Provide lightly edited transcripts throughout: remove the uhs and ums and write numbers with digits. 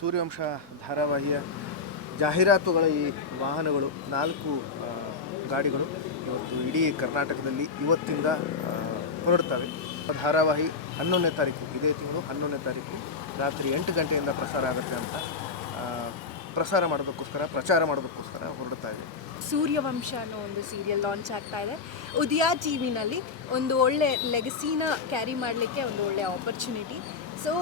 ಸೂರ್ಯವಂಶ ಧಾರಾವಾಹಿಯ ಜಾಹೀರಾತುಗಳ ಈ ವಾಹನಗಳು 4 ಗಾಡಿಗಳು ಇವತ್ತು ಇಡೀ ಕರ್ನಾಟಕದಲ್ಲಿ ಇವತ್ತಿಂದ ಹೊರಡ್ತವೆ. ಧಾರಾವಾಹಿ 11ನೇ ತಾರೀಕು, ಇದೇ ತಿಂಗಳು 11ನೇ ತಾರೀಕು ರಾತ್ರಿ 8 ಗಂಟೆಯಿಂದ ಪ್ರಸಾರ ಆಗುತ್ತೆ ಅಂತ ಪ್ರಚಾರ ಮಾಡೋದಕ್ಕೋಸ್ಕರ ಹೊರಡ್ತಾ ಇದೆ. ಸೂರ್ಯವಂಶ ಅನ್ನೋ ಒಂದು ಸೀರಿಯಲ್ ಲಾಂಚ್ ಆಗ್ತಾ ಇದೆ. ಉದಯ ಟಿವಿನಲ್ಲಿ ಒಂದು ಒಳ್ಳೆ ಲೆಗಸಿನ ಕ್ಯಾರಿ ಮಾಡಲಿಕ್ಕೆ ಒಂದು ಒಳ್ಳೆ ಆಪರ್ಚುನಿಟಿ. ಸೊ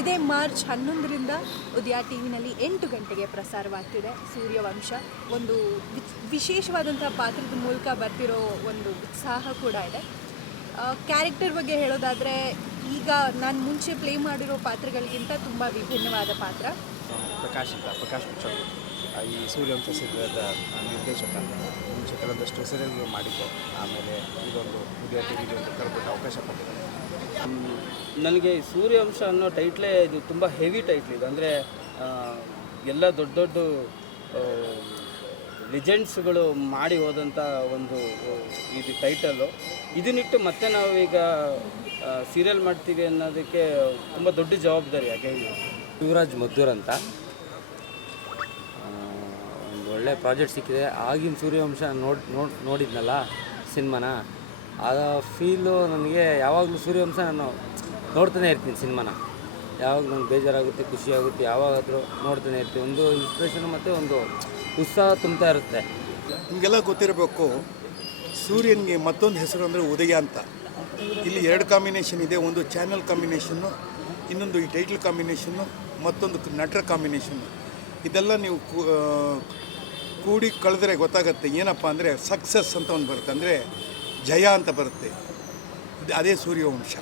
ಇದೇ ಮಾರ್ಚ್ 11ರಿಂದ ಉದಯ ಟಿವಿನಲ್ಲಿ 8 ಗಂಟೆಗೆ ಪ್ರಸಾರವಾಗ್ತಿದೆ ಸೂರ್ಯವಂಶ. ಒಂದು ವಿಶೇಷವಾದಂಥ ಪಾತ್ರದ ಮೂಲಕ ಬರ್ತಿರೋ ಒಂದು ಉತ್ಸಾಹ ಕೂಡ ಇದೆ. ಕ್ಯಾರೆಕ್ಟರ್ ಬಗ್ಗೆ ಹೇಳೋದಾದರೆ, ಈಗ ನಾನು ಮುಂಚೆ ಪ್ಲೇ ಮಾಡಿರೋ ಪಾತ್ರಗಳಿಗಿಂತ ತುಂಬ ವಿಭಿನ್ನವಾದ ಪಾತ್ರ. ಪ್ರಕಾಶ್ ಮುಚ್ಚೋದು ಈ ಸೂರ್ಯವಂಶ ಸೀರಿಯಲ್ದ ನಿರ್ದೇಶಕ. ಮುಂಚೆ ಕೆಲವೊಂದಷ್ಟು ಸೀರಿಯಲ್ಗಳು ಮಾಡಿದ್ದೆ. ಆಮೇಲೆ ಇದೊಂದು ಉದಯ ಟಿವಿಗೆ ಒಂದು ಕರೆಬಿಟ್ಟು ಅವಕಾಶ ಕೊಟ್ಟಿದ್ದಾರೆ. ನನಗೆ ಸೂರ್ಯವಂಶ ಅನ್ನೋ ಟೈಟ್ಲೇ ಇದು ತುಂಬ ಹೆವಿ ಟೈಟ್ಲ್ ಇದು. ಅಂದರೆ ಎಲ್ಲ ದೊಡ್ಡ ದೊಡ್ಡ ಲೆಜೆಂಡ್ಸ್ಗಳು ಮಾಡಿ ಹೋದಂಥ ಒಂದು ಇದು ಟೈಟಲ್ಲು. ಇದನ್ನಿಟ್ಟು ಮತ್ತೆ ನಾವೀಗ ಸೀರಿಯಲ್ ಮಾಡ್ತೀವಿ ಅನ್ನೋದಕ್ಕೆ ತುಂಬ ದೊಡ್ಡ ಜವಾಬ್ದಾರಿ. ಹಾಗೆ ಶಿವರಾಜ್ ಮದ್ದೂರ್ ಅಂತ ಒಂದು ಒಳ್ಳೆ ಪ್ರಾಜೆಕ್ಟ್ ಸಿಕ್ಕಿದೆ. ಆಗಿನ ಸೂರ್ಯವಂಶ ನೋಡಿದ್ನಲ್ಲ ಸಿನಿಮಾನ, ಆ ಫೀಲು ನನಗೆ ಯಾವಾಗಲೂ ಸೂರ್ಯವಂಶ ನಾನು ನೋಡ್ತಾನೆ ಇರ್ತೀನಿ. ಸಿನಿಮಾನ ಯಾವಾಗ ನಂಗೆ ಬೇಜಾರಾಗುತ್ತೆ, ಖುಷಿಯಾಗುತ್ತೆ, ಯಾವಾಗಾದರೂ ನೋಡ್ತಾನೆ ಇರ್ತೀನಿ. ಒಂದು ಇನ್ಸ್ಪಿರೇಷನ್ ಮತ್ತು ಒಂದು ಉತ್ಸಾಹ ತುಂಬ್ತಾ ಇರುತ್ತೆ. ನಿಮಗೆಲ್ಲ ಗೊತ್ತಿರಬೇಕು, ಸೂರ್ಯನಿಗೆ ಮತ್ತೊಂದು ಹೆಸರು ಅಂದರೆ ಉದಯ ಅಂತ. ಇಲ್ಲಿ 2 ಕಾಂಬಿನೇಷನ್ ಇದೆ. ಒಂದು ಚಾನಲ್ ಕಾಂಬಿನೇಷನ್ನು, ಇನ್ನೊಂದು ಈ ಟೈಟ್ಲ್ ಕಾಂಬಿನೇಷನ್ನು, ಮತ್ತೊಂದು ನಟರ ಕಾಂಬಿನೇಷನ್ನು. ಇದೆಲ್ಲ ನೀವು ಕೂಡಿ ಕಳೆದ್ರೆ ಗೊತ್ತಾಗುತ್ತೆ ಏನಪ್ಪ ಅಂದರೆ ಸಕ್ಸಸ್ ಅಂತ ಒಂದು ಬರುತ್ತೆ, ಅಂದರೆ ಜಯ ಅಂತ ಬರುತ್ತೆ. ಅದೇ ಸೂರ್ಯವಂಶ.